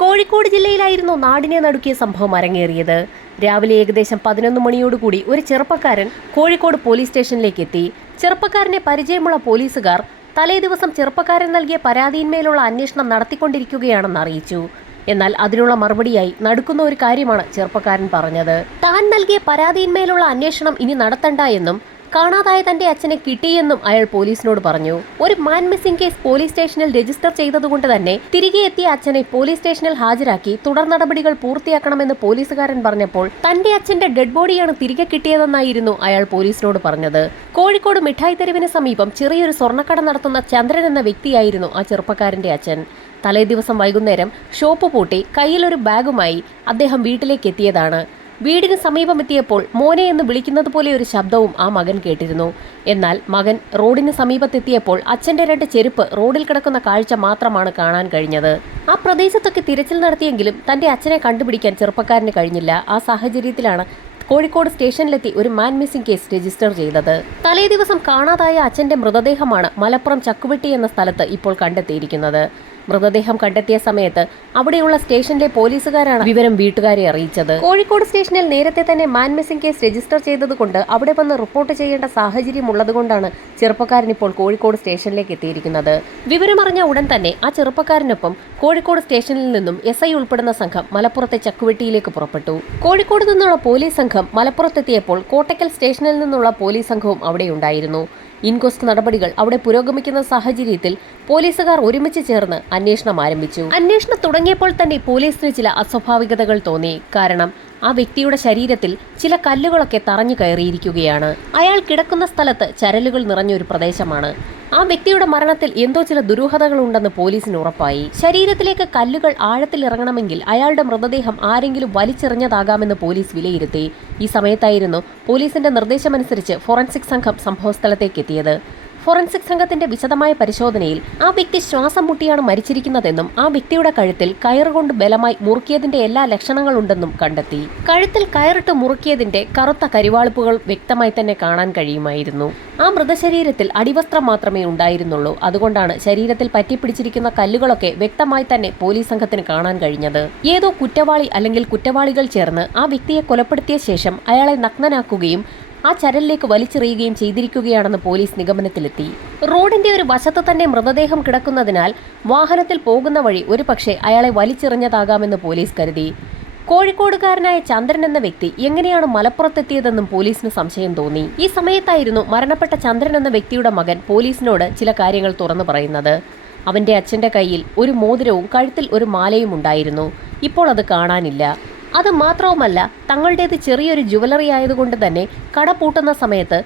കോഴിക്കോട് ജില്ലയിലായിരുന്നു നാടിനെ നടുക്കിയ സംഭവം അരങ്ങേറിയത്. രാവിലെ ഏകദേശം 11 മണിയോടുകൂടി ഒരു ചെറുപ്പക്കാരൻ കോഴിക്കോട് പോലീസ് സ്റ്റേഷനിലേക്ക് എത്തി. ചെറുപ്പക്കാരനെ പരിചയമുള്ള പോലീസുകാർ തലേദിവസം ചെറുപ്പക്കാരൻ നൽകിയ പരാതിയിന്മേലുള്ള അന്വേഷണം നടത്തിക്കൊണ്ടിരിക്കുകയാണെന്ന് അറിയിച്ചു. എന്നാൽ അതിനുള്ള മറുപടിയായി നടുക്കുന്ന ഒരു കാര്യമാണ് ചെറുപ്പക്കാരൻ പറഞ്ഞത്. താൻ നൽകിയ പരാതിയിന്മേലുള്ള അന്വേഷണം ഇനി നടത്തണ്ട എന്നും കാണാതായ തന്റെ അച്ഛനെ കിട്ടിയെന്നും അയാൾ പോലീസിനോട് പറഞ്ഞു. ഒരു മാൻ മിസ്സിംഗ് കേസ് പോലീസ് സ്റ്റേഷനിൽ രജിസ്റ്റർ ചെയ്തതുകൊണ്ട് തന്നെ തിരികെ എത്തിയ അച്ഛനെ പോലീസ് സ്റ്റേഷനിൽ ഹാജരാക്കി തുടർ നടപടികൾ പൂർത്തിയാക്കണമെന്ന് പോലീസുകാരൻ പറഞ്ഞപ്പോൾ തന്റെ അച്ഛന്റെ ഡെഡ് ബോഡിയാണ് തിരികെ കിട്ടിയതെന്നായിരുന്നു അയാൾ പോലീസിനോട് പറഞ്ഞത്. കോഴിക്കോട് മിഠായി തെരുവിന് സമീപം ചെറിയൊരു സ്വർണ്ണക്കട നടത്തുന്ന ചന്ദ്രൻ എന്ന വ്യക്തിയായിരുന്നു ആ ചെറുപ്പക്കാരന്റെ അച്ഛൻ. തലേദിവസം വൈകുന്നേരം ഷോപ്പ് പൂട്ടി കയ്യിലൊരു ബാഗുമായി അദ്ദേഹം വീട്ടിലേക്ക് എത്തിയതാണ്. വീടിന് സമീപമെത്തിയപ്പോൾ മോനെ എന്ന് വിളിക്കുന്നത് പോലെ ഒരു ശബ്ദവും ആ മകൻ കേട്ടിരുന്നു. എന്നാൽ മകൻ റോഡിന് സമീപത്തെത്തിയപ്പോൾ അച്ഛന്റെ 2 ചെരുപ്പ് റോഡിൽ കിടക്കുന്ന കാഴ്ച മാത്രമാണ് കാണാൻ കഴിഞ്ഞത്. ആ പ്രദേശത്തൊക്കെ തിരച്ചിൽ നടത്തിയെങ്കിലും തന്റെ അച്ഛനെ കണ്ടുപിടിക്കാൻ ചെറുപ്പക്കാരന് കഴിഞ്ഞില്ല. ആ സാഹചര്യത്തിലാണ് കോഴിക്കോട് സ്റ്റേഷനിലെത്തി ഒരു മാൻ മിസ്സിംഗ് കേസ് രജിസ്റ്റർ ചെയ്തത്. തലേദിവസം കാണാതായ അച്ഛന്റെ മൃതദേഹമാണ് മലപ്പുറം ചക്കുവെട്ടി എന്ന സ്ഥലത്ത് ഇപ്പോൾ കണ്ടെത്തിയിരിക്കുന്നത്. മൃതദേഹം കണ്ടെത്തിയ സമയത്ത് അവിടെയുള്ള സ്റ്റേഷനിലെ പോലീസുകാരാണ് വിവരം വീട്ടുകാരെ അറിയിച്ചത്. കോഴിക്കോട് സ്റ്റേഷനിൽ നേരത്തെ തന്നെ മാൻ മിസ്സിംഗ് കേസ് രജിസ്റ്റർ ചെയ്തതുകൊണ്ട് അവിടെ വന്ന് റിപ്പോർട്ട് ചെയ്യേണ്ട സാഹചര്യം ഉള്ളതുകൊണ്ടാണ് ചെറുപ്പക്കാരൻ ഇപ്പോൾ കോഴിക്കോട് സ്റ്റേഷനിലേക്ക് എത്തിയിരിക്കുന്നത്. വിവരമറിഞ്ഞ ഉടൻ തന്നെ ആ ചെറുപ്പക്കാരനൊപ്പം കോഴിക്കോട് സ്റ്റേഷനിൽ നിന്നും SI ഉൾപ്പെടുന്ന സംഘം മലപ്പുറത്തെ ചക്കുവെട്ടിയിലേക്ക് പുറപ്പെട്ടു. കോഴിക്കോട് നിന്നുള്ള പോലീസ് സംഘം മലപ്പുറത്തെത്തിയപ്പോൾ കോട്ടക്കൽ സ്റ്റേഷനിൽ നിന്നുള്ള പോലീസ് സംഘവും അവിടെയുണ്ടായിരുന്നു. ഇൻക്വസ്റ്റ് നടപടികൾ അവിടെ പുരോഗമിക്കുന്ന സാഹചര്യത്തിൽ പോലീസുകാർ ഒരുമിച്ച് ചേർന്ന് അന്വേഷണം ആരംഭിച്ചു. അന്വേഷണം തുടങ്ങിയപ്പോൾ തന്നെ പോലീസിന് ചില അസ്വാഭാവികതകൾ തോന്നി. കാരണം ആ വ്യക്തിയുടെ ശരീരത്തിൽ ചില കല്ലുകളൊക്കെ തറഞ്ഞു കയറിയിരിക്കുകയാണ്. അയാൾ കിടക്കുന്ന സ്ഥലത്ത് ചരലുകൾ നിറഞ്ഞൊരു പ്രദേശമാണ്. ആ വ്യക്തിയുടെ മരണത്തിൽ എന്തോ ചില ദുരൂഹതകളുണ്ടെന്ന് പോലീസിന് ഉറപ്പായി. ശരീരത്തിലേക്ക് കല്ലുകൾ ആഴത്തിൽ ഇറങ്ങണമെങ്കിൽ അയാളുടെ മൃതദേഹം ആരെങ്കിലും വലിച്ചെറിഞ്ഞതാകാമെന്ന് പോലീസ് വിലയിരുത്തി. ഈ സമയത്തായിരുന്നു പോലീസിന്റെ നിർദ്ദേശമനുസരിച്ച് ഫോറൻസിക് സംഘം സംഭവസ്ഥലത്തേക്ക് എത്തിയത്. ഫോറൻസിക് സംഘത്തിന്റെ വിശദമായ പരിശോധനയിൽ ആ വ്യക്തി ശ്വാസം മുട്ടിയാണ് മരിച്ചിരിക്കുന്നതെന്നും ആ വ്യക്തിയുടെ കഴുത്തിൽ കയറുകൊണ്ട് ബലമായി മുറുക്കിയതിന്റെ എല്ലാ ലക്ഷണങ്ങളുണ്ടെന്നും കണ്ടെത്തി. കഴുത്തിൽ കയറിട്ട് മുറുക്കിയതിന്റെ കറുത്ത കരിവാളിപ്പുകൾ വ്യക്തമായി തന്നെ കാണാൻ കഴിയുമായിരുന്നു. ആ മൃതശരീരത്തിൽ അടിവസ്ത്രം മാത്രമേ ഉണ്ടായിരുന്നുള്ളൂ. അതുകൊണ്ടാണ് ശരീരത്തിൽ പറ്റിപ്പിടിച്ചിരിക്കുന്ന കല്ലുകളൊക്കെ വ്യക്തമായി തന്നെ പോലീസ് സംഘത്തിന് കാണാൻ കഴിഞ്ഞത്. ഏതോ കുറ്റവാളി അല്ലെങ്കിൽ കുറ്റവാളികൾ ചേർന്ന് ആ വ്യക്തിയെ കൊലപ്പെടുത്തിയ ശേഷം അയാളെ നഗ്നനാക്കുകയും ആ ചരലിലേക്ക് വലിച്ചെറിയുകയും ചെയ്തിരിക്കുകയാണെന്ന് പോലീസ് നിഗമനത്തിലെത്തി. റോഡിന്റെ ഒരു വശത്ത് തന്നെ മൃതദേഹം കിടക്കുന്നതിനാൽ വാഹനത്തിൽ പോകുന്ന വഴി ഒരുപക്ഷെ അയാളെ വലിച്ചെറിഞ്ഞതാകാമെന്ന് പോലീസ് കരുതി. കോഴിക്കോടുകാരനായ ചന്ദ്രൻ എന്ന വ്യക്തി എങ്ങനെയാണ് മലപ്പുറത്തെത്തിയതെന്നും പോലീസിന് സംശയം തോന്നി. ഈ സമയത്തായിരുന്നു മരണപ്പെട്ട ചന്ദ്രൻ എന്ന വ്യക്തിയുടെ മകൻ പോലീസിനോട് ചില കാര്യങ്ങൾ തുറന്നു പറയുന്നത്. അവന്റെ അച്ഛന്റെ കയ്യിൽ ഒരു മോതിരവും കഴുത്തിൽ ഒരു മാലയും ഉണ്ടായിരുന്നു. ഇപ്പോൾ അത് കാണാനില്ല. അത് മാത്രവുമല്ല, തങ്ങളുടേത് ചെറിയൊരു ജ്വല്ലറി ആയതുകൊണ്ട് തന്നെ കട പൂട്ടുന്ന സമയത്ത്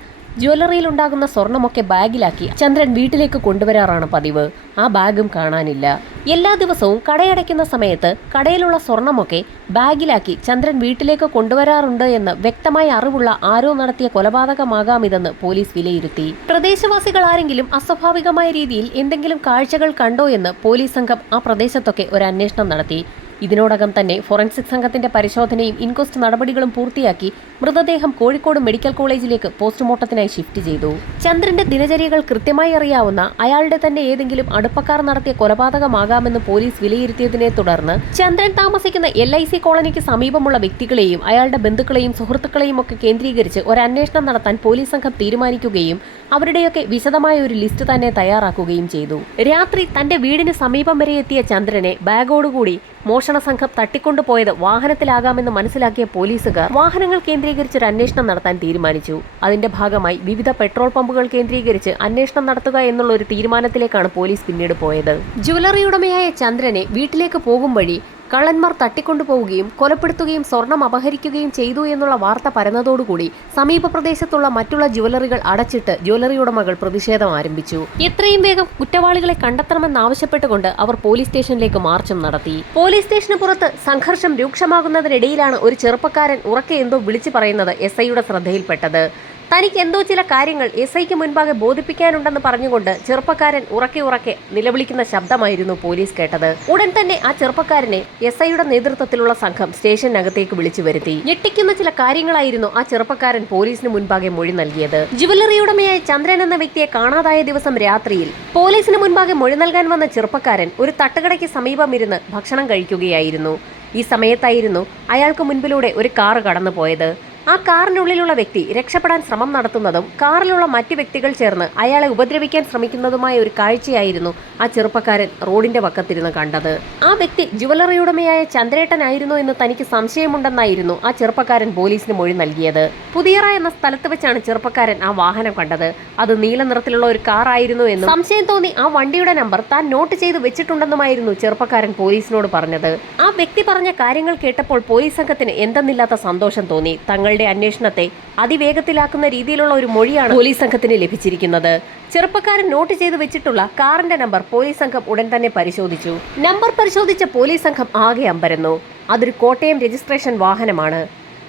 ജ്വല്ലറിയിലുണ്ടാകുന്ന സ്വർണമൊക്കെ ബാഗിലാക്കി ചന്ദ്രൻ വീട്ടിലേക്ക് കൊണ്ടുവരാറാണ് പതിവ്. ആ ബാഗും കാണാനില്ല. എല്ലാ ദിവസവും കടയടയ്ക്കുന്ന സമയത്ത് കടയിലുള്ള സ്വർണമൊക്കെ ബാഗിലാക്കി ചന്ദ്രൻ വീട്ടിലേക്ക് കൊണ്ടുവരാറുണ്ട് എന്ന് വ്യക്തമായ അറിവുള്ള ആരോ നടത്തിയ കൊലപാതകമാകാമിതെന്ന് പോലീസ് വിലയിരുത്തി. പ്രദേശവാസികൾ ആരെങ്കിലും അസ്വാഭാവികമായ രീതിയിൽ എന്തെങ്കിലും കാഴ്ചകൾ കണ്ടോ എന്ന് പോലീസ് സംഘം ആ പ്രദേശത്തൊക്കെ ഒരു അന്വേഷണം നടത്തി. ഇതിനോടകം തന്നെ ഫോറൻസിക് സംഘത്തിന്റെ പരിശോധനയും ഇൻക്വസ്റ്റ് നടപടികളും പൂർത്തിയാക്കി മൃതദേഹം കോഴിക്കോട് മെഡിക്കൽ കോളേജിലേക്ക് പോസ്റ്റ്മോർട്ടത്തിനായി ഷിഫ്റ്റ് ചെയ്തു. ചന്ദ്രന്റെ ദിനചര്യകൾ കൃത്യമായി അറിയാവുന്ന അയാളുടെ തന്നെ ഏതെങ്കിലും അടുപ്പക്കാർ നടത്തിയ കൊലപാതകമാകാമെന്ന് പോലീസ് വിലയിരുത്തിയതിനെ തുടർന്ന് ചന്ദ്രൻ താമസിക്കുന്ന LIC കോളനിക്ക് സമീപമുള്ള വ്യക്തികളെയും അയാളുടെ ബന്ധുക്കളെയും സുഹൃത്തുക്കളെയും ഒക്കെ കേന്ദ്രീകരിച്ച് ഒരു അന്വേഷണം നടത്താൻ പോലീസ് സംഘം തീരുമാനിക്കുകയും അവരുടെയൊക്കെ വിശദമായ ഒരു ലിസ്റ്റ് തന്നെ തയ്യാറാക്കുകയും ചെയ്തു. രാത്രി തന്റെ വീടിന് സമീപം വരെ എത്തിയ ചന്ദ്രനെ ബാഗോടുകൂടി മോഷണ സംഘം തട്ടിക്കൊണ്ടുപോയത് വാഹനത്തിലാകാമെന്ന് മനസ്സിലാക്കിയ പോലീസുകാർ വാഹനങ്ങൾ കേന്ദ്രീകരിച്ച് ഒരു അന്വേഷണം നടത്താൻ തീരുമാനിച്ചു. അതിന്റെ ഭാഗമായി വിവിധ പെട്രോൾ പമ്പുകൾ കേന്ദ്രീകരിച്ച് അന്വേഷണം നടത്തുക എന്നുള്ള ഒരു തീരുമാനത്തിലേക്കാണ് പോലീസ് പിന്നീട് പോയത്. ജ്വല്ലറി ഉടമയായ ചന്ദ്രനെ വീട്ടിലേക്ക് പോകും വഴി കള്ളന്മാർ തട്ടിക്കൊണ്ടുപോവുകയും കൊലപ്പെടുത്തുകയും സ്വർണം അപഹരിക്കുകയും ചെയ്തു എന്നുള്ള വാർത്ത പരന്നതോടുകൂടി സമീപ പ്രദേശത്തുള്ള മറ്റുള്ള ജ്വല്ലറികൾ അടച്ചിട്ട് ജ്വല്ലറി ഉടമകൾ പ്രതിഷേധം ആരംഭിച്ചു. എത്രയും വേഗം കുറ്റവാളികളെ കണ്ടെത്തണമെന്നാവശ്യപ്പെട്ടുകൊണ്ട് അവർ പോലീസ് സ്റ്റേഷനിലേക്ക് മാർച്ചും നടത്തി. പോലീസ് സ്റ്റേഷന് പുറത്ത് സംഘർഷം രൂക്ഷമാകുന്നതിനിടയിലാണ് ഒരു ചെറുപ്പക്കാരൻ ഉറക്കെ എന്തോ വിളിച്ചു പറയുന്നത് SIയുടെ ശ്രദ്ധയിൽപ്പെട്ടത്. തനിക്ക് എന്തോ ചില കാര്യങ്ങൾ SIക്ക് മുൻപാകെ ബോധിപ്പിക്കാനുണ്ടെന്ന് പറഞ്ഞുകൊണ്ട് ചെറുപ്പക്കാരൻ ഉറക്കെ നിലവിളിക്കുന്ന ശബ്ദമായിരുന്നു പോലീസ് കേട്ടത്. ഉടൻ തന്നെ ആ ചെറുപ്പക്കാരനെ SIയുടെ നേതൃത്വത്തിലുള്ള സംഘം സ്റ്റേഷനകത്തേക്ക് വിളിച്ചു വരുത്തി. ഞെട്ടിക്കുന്ന ചില കാര്യങ്ങളായിരുന്നു ആ ചെറുപ്പക്കാരൻ പോലീസിന് മുൻപാകെ മൊഴി നൽകിയത്. ജുവലറി ഉടമയായ ചന്ദ്രൻ എന്ന വ്യക്തിയെ കാണാതായ ദിവസം രാത്രിയിൽ പോലീസിന് മുൻപാകെ മൊഴി നൽകാൻ വന്ന ചെറുപ്പക്കാരൻ ഒരു തട്ടുകടയ്ക്ക് സമീപം ഇരുന്ന് ഭക്ഷണം കഴിക്കുകയായിരുന്നു. ഈ സമയത്തായിരുന്നു അയാൾക്ക് മുൻപിലൂടെ ഒരു കാറ് കടന്നുപോയത്. ആ കാറിനുള്ളിലുള്ള വ്യക്തി രക്ഷപ്പെടാൻ ശ്രമം നടത്തുന്നതും കാറിലുള്ള മറ്റ് വ്യക്തികൾ ചേർന്ന് അയാളെ ഉപദ്രവിക്കാൻ ശ്രമിക്കുന്നതുമായ ഒരു കാഴ്ചയായിരുന്നു ആ ചെറുപ്പക്കാരൻ റോഡിന്റെ പക്കത്തിരുന്ന് കണ്ടത്. ആ വ്യക്തി ജുവലറി ഉടമയായ ചന്ദ്രേട്ടനായിരുന്നു എന്ന് തനിക്ക് സംശയമുണ്ടെന്നായിരുന്നു ആ ചെറുപ്പക്കാരൻ പോലീസിന് മൊഴി നൽകിയത്. പുതിയറ എന്ന സ്ഥലത്ത് വെച്ചാണ് ചെറുപ്പക്കാരൻ ആ വാഹനം കണ്ടത്. അത് നീല നിറത്തിലുള്ള ഒരു കാർ ആയിരുന്നു എന്നും സംശയം തോന്നി ആ വണ്ടിയുടെ നമ്പർ താൻ നോട്ട് ചെയ്ത് വെച്ചിട്ടുണ്ടെന്നുമായിരുന്നു ചെറുപ്പക്കാരൻ പോലീസിനോട് പറഞ്ഞത്. ആ വ്യക്തി പറഞ്ഞ കാര്യങ്ങൾ കേട്ടപ്പോൾ പോലീസ് സംഘത്തിന് എന്തെന്നില്ലാത്ത സന്തോഷം തോന്നി. തങ്ങളുടെ അന്വേഷണത്തെ അതിവേഗത്തിലാക്കുന്ന രീതിയിലുള്ള ഒരു മൊഴിയാണ് പോലീസ് സംഘത്തിന് ലഭിച്ചിരിക്കുന്നത്. ചെറുപ്പക്കാരൻ നോട്ട് ചെയ്ത് വെച്ചിട്ടുള്ള കാറിന്റെ നമ്പർ പോലീസ് സംഘം ഉടൻ തന്നെ പരിശോധിച്ചു. നമ്പർ പരിശോധിച്ച പോലീസ് സംഘം ആകെ അമ്പരന്നു. അതൊരു കോട്ടയം രജിസ്ട്രേഷൻ വാഹനമാണ്.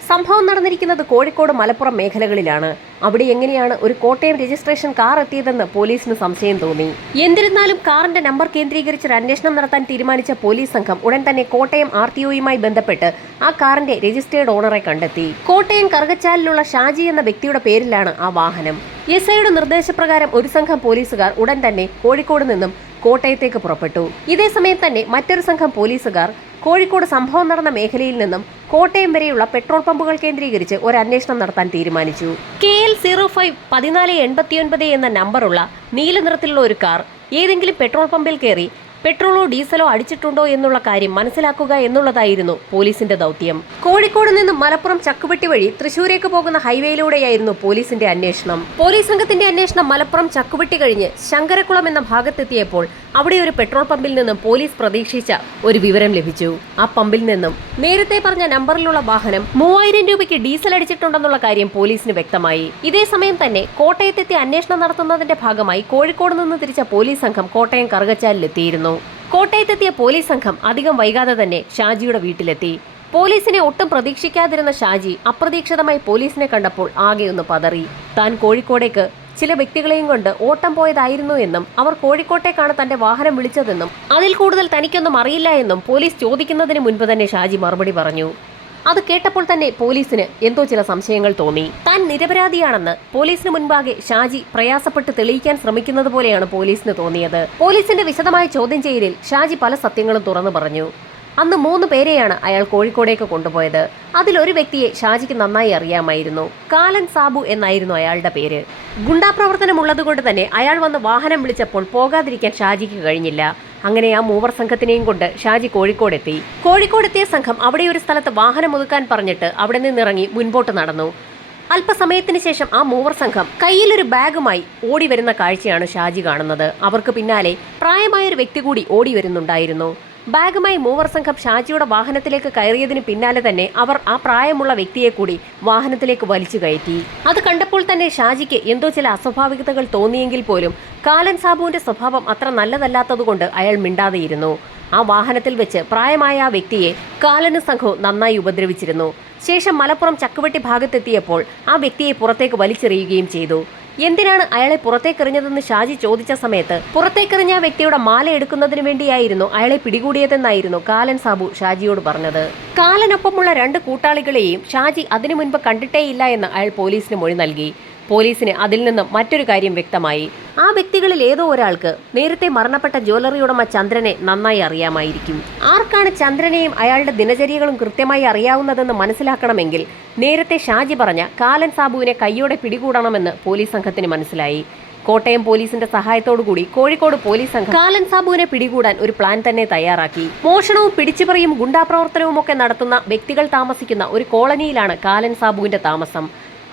സംഭവം നടന്നിരിക്കുന്നത് കോഴിക്കോട് മലപ്പുറം മേഖലകളിലാണ്. അവിടെ എങ്ങനെയാണ് ഒരു കോട്ടയം രജിസ്ട്രേഷൻ കാർ എത്തിയതെന്ന് പോലീസിന് സംശയം തോന്നി. എന്നിരുന്നാലും കാറിന്റെ നമ്പർ കേന്ദ്രീകരിച്ച് അന്വേഷണം നടത്താൻ തീരുമാനിച്ച പോലീസ് സംഘം ഉടൻ തന്നെ കോട്ടയം RTOയുമായി ബന്ധപ്പെട്ട് ആ കാറിന്റെ രജിസ്റ്റേർഡ് ഓണറെ കണ്ടെത്തി. കോട്ടയം കറുകച്ചാലിലുള്ള ഷാജി എന്ന വ്യക്തിയുടെ പേരിലാണ് ആ വാഹനം. SIയുടെ നിർദ്ദേശപ്രകാരം ഒരു സംഘം പോലീസുകാർ ഉടൻ തന്നെ കോഴിക്കോട് നിന്നും കോട്ടയത്തേക്ക് പുറപ്പെട്ടു. ഇതേ സമയം തന്നെ മറ്റൊരു സംഘം പോലീസുകാർ കോഴിക്കോട് സംഭവം നടന്ന മേഖലയിൽ നിന്നും കോട്ടയം വരെയുള്ള പെട്രോൾ പമ്പുകൾ കേന്ദ്രീകരിച്ച് ഒരു അന്വേഷണം നടത്താൻ തീരുമാനിച്ചു. KL 05 1489 എന്ന നമ്പറുള്ള നീല നിറത്തിലുള്ള ഒരു കാർ ഏതെങ്കിലും പെട്രോൾ പമ്പിൽ കയറി പെട്രോളോ ഡീസലോ അടിച്ചിട്ടുണ്ടോ എന്നുള്ള കാര്യം മനസ്സിലാക്കുക എന്നുള്ളതായിരുന്നു പോലീസിന്റെ ദൗത്യം. കോഴിക്കോട് നിന്നും മലപ്പുറം ചക്കുവെട്ടി വഴി തൃശൂരേക്ക് പോകുന്ന ഹൈവേയിലൂടെയായിരുന്നു പോലീസിന്റെ അന്വേഷണം. പോലീസ് സംഘത്തിന്റെ അന്വേഷണം മലപ്പുറം ചക്കുവെട്ടി കഴിഞ്ഞ് ശങ്കരക്കുളം എന്ന ഭാഗത്തെത്തിയപ്പോൾ അവിടെ ഒരു പെട്രോൾ പമ്പിൽ നിന്നും പോലീസ് പ്രതീക്ഷിച്ച ഒരു വിവരം ലഭിച്ചു. ആ പമ്പിൽ നിന്നും നേരത്തെ പറഞ്ഞ നമ്പറിലുള്ള വാഹനം 3000 രൂപയ്ക്ക് ഡീസൽ അടിച്ചിട്ടുണ്ടെന്നുള്ള കാര്യം പോലീസിന് വ്യക്തമായി. ഇതേ സമയം തന്നെ കോട്ടയത്തെത്തി അന്വേഷണം നടത്തുന്നതിന്റെ ഭാഗമായി കോഴിക്കോട് നിന്ന് തിരിച്ച പോലീസ് സംഘം കോട്ടയം കറുകച്ചാലിലെത്തിയിരുന്നു. കോട്ടയത്തെത്തിയ പോലീസ് സംഘം അധികം വൈകാതെ തന്നെ ഷാജിയുടെ വീട്ടിലെത്തി. പോലീസിനെ ഒട്ടും പ്രതീക്ഷിക്കാതിരുന്ന ഷാജി അപ്രതീക്ഷിതമായി പോലീസിനെ കണ്ടപ്പോൾ ആകെ ഒന്ന് പതറി. താൻ കോഴിക്കോടേക്ക് ചില വ്യക്തികളെയും കൊണ്ട് ഓട്ടം പോയതായിരുന്നു എന്നും അവർ കോഴിക്കോട്ടേക്കാണ് തന്റെ വാഹനം വിളിച്ചതെന്നും അതിൽ കൂടുതൽ തനിക്കൊന്നും അറിയില്ല എന്നും പോലീസ് ചോദിക്കുന്നതിന് മുൻപ് തന്നെ ഷാജി മറുപടി പറഞ്ഞു. അത് കേട്ടപ്പോൾ തന്നെ പോലീസിന് എന്തോ ചില സംശയങ്ങൾ തോന്നി. താൻ നിരപരാധിയാണെന്ന് പോലീസിന് മുൻപാകെ ഷാജി പ്രയാസപ്പെട്ട് തെളിയിക്കാൻ ശ്രമിക്കുന്നത് പോലെയാണ് പോലീസിന് തോന്നിയത്. പോലീസിന്റെ വിശദമായ ചോദ്യം ചെയ്യലിൽ ഷാജി പല സത്യങ്ങളും തുറന്നു പറഞ്ഞു. അന്ന് 3 പേരെയാണ് അയാൾ കോഴിക്കോടേക്ക് കൊണ്ടുപോയത്. അതിലൊരു വ്യക്തിയെ ഷാജിക്ക് നന്നായി അറിയാമായിരുന്നു. കാലൻ സാബു എന്നായിരുന്നു അയാളുടെ പേര്. ഗുണ്ടാ പ്രവർത്തനമുള്ളതുകൊണ്ട് തന്നെ അയാൾ വന്ന് വാഹനം വിളിച്ചപ്പോൾ പോകാതിരിക്കാൻ ഷാജിക്ക് കഴിഞ്ഞില്ല. അങ്ങനെ ആ മൂവർ സംഘത്തിനെയും കൊണ്ട് ഷാജി കോഴിക്കോടെത്തി. കോഴിക്കോടെത്തിയ സംഘം അവിടെ ഒരു സ്ഥലത്ത് വാഹനം ഒതുക്കാൻ പറഞ്ഞിട്ട് അവിടെ നിന്നിറങ്ങി മുൻപോട്ട് നടന്നു. അല്പസമയത്തിന് ശേഷം ആ മൂവർ സംഘം കയ്യിലൊരു ബാഗുമായി ഓടി വരുന്ന കാഴ്ചയാണ് ഷാജി കാണുന്നത്. അവർക്ക് പിന്നാലെ പ്രായമായൊരു വ്യക്തി കൂടി ഓടി വരുന്നുണ്ടായിരുന്നു. ബാഗുമായി മൂവർ സംഘം ഷാജിയുടെ വാഹനത്തിലേക്ക് കയറിയതിന് പിന്നാലെ തന്നെ അവർ ആ പ്രായമുള്ള വ്യക്തിയെ കൂടി വാഹനത്തിലേക്ക് വലിച്ചു കയറ്റി. അത് കണ്ടപ്പോൾ തന്നെ ഷാജിക്ക് എന്തോ ചില അസ്വാഭാവികതകൾ തോന്നിയെങ്കിൽ പോലും കാലൻ സാബുവിന്റെ സ്വഭാവം അത്ര നല്ലതല്ലാത്തതുകൊണ്ട് അയാൾ മിണ്ടാതെയിരുന്നു. ആ വാഹനത്തിൽ വെച്ച് പ്രായമായ ആ വ്യക്തിയെ കാലനും സംഘവും നന്നായി ഉപദ്രവിച്ചിരുന്നു. ശേഷം മലപ്പുറം ചക്കുവെട്ടി ഭാഗത്തെത്തിയപ്പോൾ ആ വ്യക്തിയെ പുറത്തേക്ക് വലിച്ചെറിയുകയും ചെയ്തു. എന്തിനാണ് അയാളെ പുറത്തേക്കെറിഞ്ഞതെന്ന് ഷാജി ചോദിച്ച സമയത്ത് പുറത്തേക്കെറിഞ്ഞ വ്യക്തിയുടെ മാല എടുക്കുന്നതിന് വേണ്ടിയായിരുന്നു അയാളെ പിടികൂടിയതെന്നായിരുന്നു കാലൻ സാബു ഷാജിയോട് പറഞ്ഞത്. കാലനൊപ്പമുള്ള 2 കൂട്ടാളികളെയും ഷാജി അതിനു മുൻപ് കണ്ടിട്ടേയില്ല എന്ന് അയാൾ പോലീസിന് മൊഴി നൽകി. പോലീസിന് അതിൽ നിന്നും മറ്റൊരു കാര്യം വ്യക്തമായി. ആ വ്യക്തികളിൽ ഏതോ ഒരാൾക്ക് നേരത്തെ മരണപ്പെട്ട ജ്വല്ലറി ഉടമ ചന്ദ്രനെ നന്നായി അറിയാമായിരിക്കും. ആർക്കാണ് ചന്ദ്രനെയും അയാളുടെ ദിനചര്യകളും കൃത്യമായി അറിയാവുന്നതെന്ന് മനസ്സിലാക്കണമെങ്കിൽ നേരത്തെ ഷാജി പറഞ്ഞ കാലൻ സാബുവിനെ കയ്യോടെ പിടികൂടണമെന്ന് പോലീസ് സംഘത്തിന് മനസ്സിലായി. കോട്ടയം പോലീസിന്റെ സഹായത്തോടുകൂടി കോഴിക്കോട് പോലീസ് സംഘം കാലൻ സാബുവിനെ പിടികൂടാൻ ഒരു പ്ലാൻ തന്നെ തയ്യാറാക്കി. മോഷണവും പിടിച്ചുപറിയും ഗുണ്ടാപ്രവർത്തനവും ഒക്കെ നടത്തുന്ന വ്യക്തികൾ താമസിക്കുന്ന ഒരു കോളനിയിലാണ് കാലൻ സാബുവിന്റെ താമസം.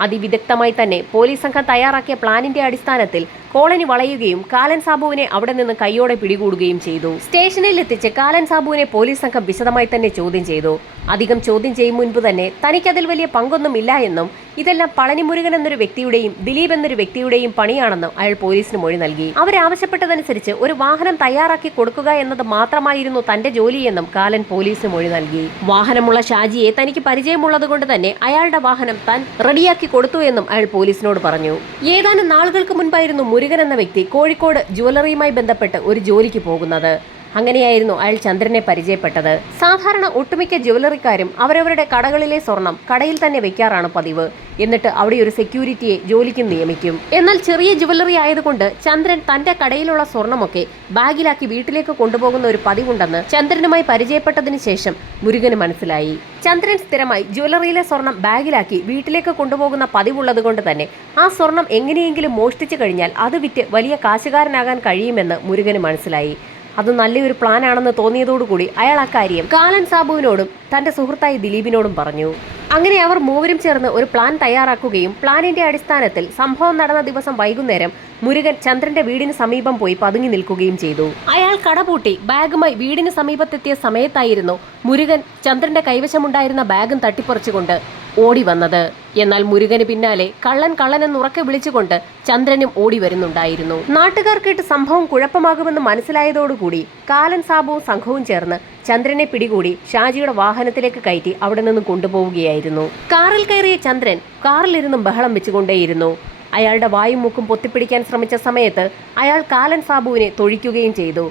അതിവിദഗ്ധമായി തന്നെ പോലീസ് സംഘം തയ്യാറാക്കിയ പ്ലാനിന്റെ അടിസ്ഥാനത്തിൽ കോളനി വളയുകയും കാലൻ സാബുവിനെ അവിടെ നിന്ന് കൈയോടെ പിടികൂടുകയും ചെയ്തു. സ്റ്റേഷനിൽ എത്തിച്ച് കാലൻ സാബുവിനെ പോലീസ് സംഘം വിശദമായി തന്നെ ചോദ്യം ചെയ്തു. അധികം ചോദ്യം ചെയ്യും മുൻപ് തന്നെ തനിക്കതിൽ വലിയ പങ്കൊന്നുമില്ല എന്നും ഇതെല്ലാം പളനി മുരുകൻ എന്നൊരു വ്യക്തിയുടെയും ദിലീപ് എന്നൊരു വ്യക്തിയുടെയും പണിയാണെന്നും അയാൾ പോലീസിന് മൊഴി നൽകി. അവരാവശ്യപ്പെട്ടതനുസരിച്ച് ഒരു വാഹനം തയ്യാറാക്കി കൊടുക്കുക എന്നത് മാത്രമായിരുന്നു തന്റെ ജോലിയെന്നും കാലൻ പോലീസിന് മൊഴി നൽകി. വാഹനമുള്ള ഷാജിയെ തനിക്ക് പരിചയമുള്ളത് കൊണ്ട് തന്നെ അയാളുടെ വാഹനം താൻ റെഡിയാക്കി കൊടുത്തു എന്നും അയാൾ പോലീസിനോട് പറഞ്ഞു. ഏതാനും നാളുകൾക്ക് മുൻപായിരുന്നു മുരുകൻ എന്ന വ്യക്തി കോഴിക്കോട് ജ്വല്ലറിയുമായി ബന്ധപ്പെട്ട് ഒരു ജോലിക്ക് പോകുന്നത്. അങ്ങനെയായിരുന്നു അയാൾ ചന്ദ്രനെ പരിചയപ്പെട്ടത്. സാധാരണ ഒട്ടുമിക്ക ജ്വല്ലറിക്കാരും അവരവരുടെ കടകളിലെ സ്വർണം കടയിൽ തന്നെ വെക്കാറാണ് പതിവ്. എന്നിട്ട് അവിടെ ഒരു സെക്യൂരിറ്റിയെ ജോലിക്ക് നിയമിക്കും. എന്നാൽ ചെറിയ ജ്വല്ലറി ആയതുകൊണ്ട് ചന്ദ്രൻ തന്റെ കടയിലുള്ള സ്വർണമൊക്കെ ബാഗിലാക്കി വീട്ടിലേക്ക് കൊണ്ടുപോകുന്ന ഒരു പതിവുണ്ടെന്ന് ചന്ദ്രനുമായി പരിചയപ്പെട്ടതിന് ശേഷം മുരുകന് മനസ്സിലായി. ചന്ദ്രൻ സ്ഥിരമായി ജ്വല്ലറിയിലെ സ്വർണം ബാഗിലാക്കി വീട്ടിലേക്ക് കൊണ്ടുപോകുന്ന പതിവുള്ളത് കൊണ്ട് തന്നെ ആ സ്വർണം എങ്ങനെയെങ്കിലും മോഷ്ടിച്ചു കഴിഞ്ഞാൽ അത് വിറ്റ് വലിയ കാശുകാരനാകാൻ കഴിയുമെന്ന് മുരുകന് മനസ്സിലായി. അത് നല്ലൊരു പ്ലാൻ ആണെന്ന് തോന്നിയതോടുകൂടി അയാൾ അക്കാര്യം കാലൻ സാബുവിനോടും തന്റെ സുഹൃത്തായി ദിലീപിനോടും പറഞ്ഞു. അങ്ങനെ അവർ മൂവരും ചേർന്ന് ഒരു പ്ലാൻ തയ്യാറാക്കുകയും പ്ലാനിന്റെ അടിസ്ഥാനത്തിൽ സംഭവം നടന്ന ദിവസം വൈകുന്നേരം മുരുകൻ ചന്ദ്രന്റെ വീടിന് സമീപം പോയി പതുങ്ങി നിൽക്കുകയും ചെയ്തു. അയാൾ കടപൂട്ടി ബാഗുമായി വീടിന് സമീപത്തെത്തിയ സമയത്തായിരുന്നു മുരുകൻ ചന്ദ്രന്റെ കൈവശമുണ്ടായിരുന്ന ബാഗും തട്ടിപ്പറിച്ചുകൊണ്ട് ഓടി വന്നത്. എന്നാൽ മുരുകന് പിന്നാലെ കള്ളൻ എന്നുറക്കെ വിളിച്ചുകൊണ്ട് ചന്ദ്രനും ഓടി വരുന്നുണ്ടായിരുന്നു. നാട്ടുകാർ കേട്ട് സംഭവം കുഴപ്പമാകുമെന്ന് മനസ്സിലായതോടുകൂടി കാലൻ സാബുവും സംഘവും ചേർന്ന് ചന്ദ്രനെ പിടികൂടി ഷാജിയുടെ വാഹനത്തിലേക്ക് കയറ്റി അവിടെ നിന്ന് കൊണ്ടുപോവുകയായിരുന്നു. കാറിൽ കയറിയ ചന്ദ്രൻ കാറിലിരുന്നും ബഹളം വെച്ചുകൊണ്ടേയിരുന്നു. അയാളുടെ വായും മൂക്കും പൊത്തിപ്പിടിക്കാൻ ശ്രമിച്ച സമയത്ത് അയാൾ കാലൻ സാബുവിനെ തൊഴിക്കുകയും ചെയ്തു.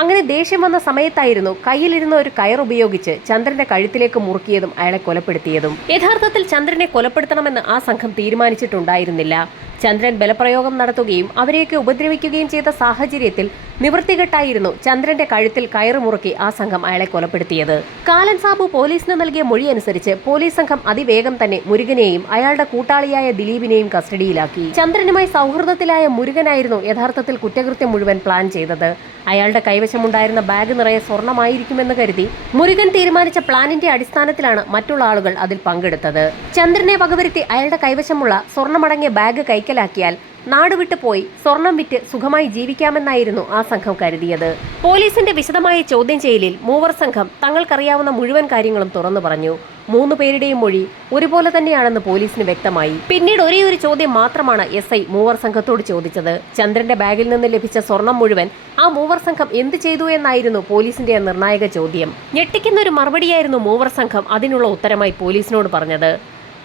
അങ്ങനെ ദേഷ്യം വന്ന സമയത്തായിരുന്നു കയ്യിലിരുന്ന ഒരു കയർ ഉപയോഗിച്ച് ചന്ദ്രന്റെ കഴുത്തിലേക്ക് മുറുക്കിയതും അയാളെ കൊലപ്പെടുത്തിയതും. യഥാർത്ഥത്തിൽ ചന്ദ്രനെ കൊലപ്പെടുത്തണമെന്ന് ആ സംഘം തീരുമാനിച്ചിട്ടുണ്ടായിരുന്നില്ല. ചന്ദ്രൻ ബലപ്രയോഗം നടത്തുകയും അവരെയൊക്കെ ഉപദ്രവിക്കുകയും ചെയ്ത സാഹചര്യത്തിൽ നിവൃത്തികെട്ടായിരുന്നു ചന്ദ്രന്റെ കഴുത്തിൽ കയറ് മുറുക്കി ആ സംഘം അയാളെ കൊലപ്പെടുത്തിയത്. കാലൻ സാബു പോലീസിന് നൽകിയ മൊഴി അനുസരിച്ച് പോലീസ് സംഘം അതിവേഗം തന്നെ മുരുകനെയും അയാളുടെ കൂട്ടാളിയായ ദിലീപിനെയും കസ്റ്റഡിയിലാക്കി. ചന്ദ്രനുമായി സൗഹൃദത്തിലായ മുരുകനായിരുന്നു യഥാർത്ഥത്തിൽ കുറ്റകൃത്യം മുഴുവൻ പ്ലാൻ ചെയ്തത്. അയാളുടെ കൈവശമുണ്ടായിരുന്ന ബാഗ് നിറയെ സ്വർണമായിരിക്കുമെന്ന് കരുതി മുരുകൻ തീരുമാനിച്ച പ്ലാനിന്റെ അടിസ്ഥാനത്തിലാണ് മറ്റുള്ള ആളുകൾ അതിൽ പങ്കെടുത്തത്. ചന്ദ്രനെ വകവരുത്തി അയാളുടെ കൈവശമുള്ള സ്വർണമടങ്ങിയ ബാഗ് കൈക്കലാക്കിയാൽ നാടുവിട്ടു പോയി സ്വർണം വിറ്റ് സുഖമായി ജീവിക്കാമെന്നായിരുന്നു ആ സംഘം കരുതിയത്. പോലീസിന്റെ വിശദമായ ചോദ്യം ചെയ്യലിൽ മൂവർ സംഘം തങ്ങൾക്കറിയാവുന്ന മുഴുവൻ കാര്യങ്ങളും തുറന്നു പറഞ്ഞു. 3 പേരുടെയും മൊഴി ഒരുപോലെ തന്നെയാണെന്ന് പോലീസിന് വ്യക്തമായി. പിന്നീട് ഒരേ ഒരു ചോദ്യം മാത്രമാണ് SI മൂവർ സംഘത്തോട് ചോദിച്ചത്. ചന്ദ്രന്റെ ബാഗിൽ നിന്ന് ലഭിച്ച സ്വർണം മുഴുവൻ ആ മൂവർ സംഘം എന്ത് ചെയ്തു എന്നായിരുന്നു പോലീസിന്റെ നിർണായക ചോദ്യം. ഞെട്ടിക്കുന്ന ഒരു മറുപടിയായിരുന്നു മൂവർ സംഘം അതിനുള്ള ഉത്തരമായി പോലീസിനോട് പറഞ്ഞത്.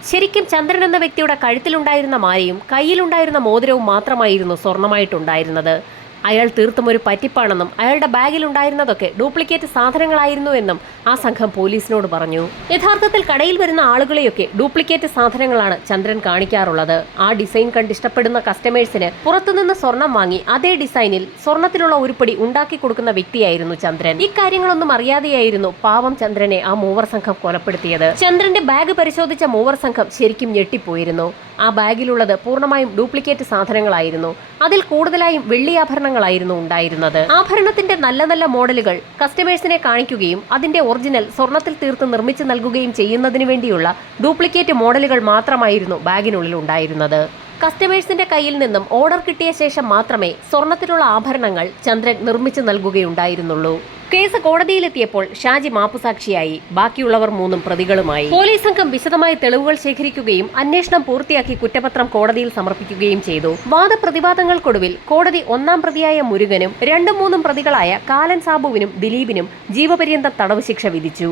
ശരിക്കും ചന്ദ്രൻ എന്ന വ്യക്തിയുടെ കഴുത്തിലുണ്ടായിരുന്ന മാലയും കയ്യിലുണ്ടായിരുന്ന മോതിരവും മാത്രമായിരുന്നു സ്വർണമായിട്ടുണ്ടായിരുന്നത്. അയാൾ തീർത്തും ഒരു പറ്റിപ്പാണെന്നും അയാളുടെ ബാഗിലുണ്ടായിരുന്നതൊക്കെ ഡ്യൂപ്ലിക്കേറ്റ് സാധനങ്ങളായിരുന്നു എന്നും ആ സംഘം പോലീസിനോട് പറഞ്ഞു. യഥാർത്ഥത്തിൽ കടയിൽ വരുന്ന ആളുകളെയൊക്കെ ഡ്യൂപ്ലിക്കേറ്റ് സാധനങ്ങളാണ് ചന്ദ്രൻ കാണിക്കാറുള്ളത്. ആ ഡിസൈൻ കണ്ടിഷ്ടപ്പെടുന്ന കസ്റ്റമേഴ്സിന് പുറത്തുനിന്ന് സ്വർണം വാങ്ങി അതേ ഡിസൈനിൽ സ്വർണത്തിലുള്ള ഉരുപ്പടി ഉണ്ടാക്കി കൊടുക്കുന്ന വ്യക്തിയായിരുന്നു ചന്ദ്രൻ. ഇക്കാര്യങ്ങളൊന്നും അറിയാതെയായിരുന്നു പാവം ചന്ദ്രനെ ആ മൂവർ സംഘം കൊലപ്പെടുത്തിയത്. ചന്ദ്രന്റെ ബാഗ് പരിശോധിച്ച മൂവർ സംഘം ശരിക്കും ഞെട്ടിപ്പോയിരുന്നു. ആ ബാഗിലുള്ളത് പൂർണ്ണമായും ഡ്യൂപ്ലിക്കേറ്റ് സാധനങ്ങളായിരുന്നു. അതിൽ കൂടുതലായും വെള്ളി ആഭരണങ്ങളായിരുന്നു ഉണ്ടായിരുന്നത്. ആഭരണത്തിന്റെ നല്ല നല്ല മോഡലുകൾ കസ്റ്റമേഴ്സിനെ കാണിക്കുകയും അതിന്റെ ഒറിജിനൽ സ്വർണത്തിൽ തീർത്ത് നിർമ്മിച്ചു നൽകുകയും ചെയ്യുന്നതിന് വേണ്ടിയുള്ള ഡ്യൂപ്ലിക്കേറ്റ് മോഡലുകൾ മാത്രമായിരുന്നു ബാഗിനുള്ളിൽ ഉണ്ടായിരുന്നത്. കസ്റ്റമേഴ്സിന്റെ കയ്യിൽ നിന്നും ഓർഡർ കിട്ടിയ ശേഷം മാത്രമേ സ്വർണത്തിലുള്ള ആഭരണങ്ങൾ ചന്ദ്രൻ നിർമ്മിച്ചു നൽകുകയുണ്ടായിരുന്നുള്ളൂ. കേസ് കോടതിയിലെത്തിയപ്പോൾ ഷാജി മാപ്പുസാക്ഷിയായി. ബാക്കിയുള്ളവർ 3 പ്രതികളുമായി. പോലീസ് സംഘം വിശദമായ തെളിവുകൾ ശേഖരിക്കുകയും അന്വേഷണം പൂർത്തിയാക്കി കുറ്റപത്രം കോടതിയിൽ സമർപ്പിക്കുകയും ചെയ്തു. വാദപ്രതിവാദങ്ങൾക്കൊടുവിൽ കോടതി 1-ാം പ്രതിയായ മുരുകനും 2-3 പ്രതികളായ കാലൻ സാബുവിനും ദിലീപിനും ജീവപര്യന്തം തടവ് ശിക്ഷ വിധിച്ചു.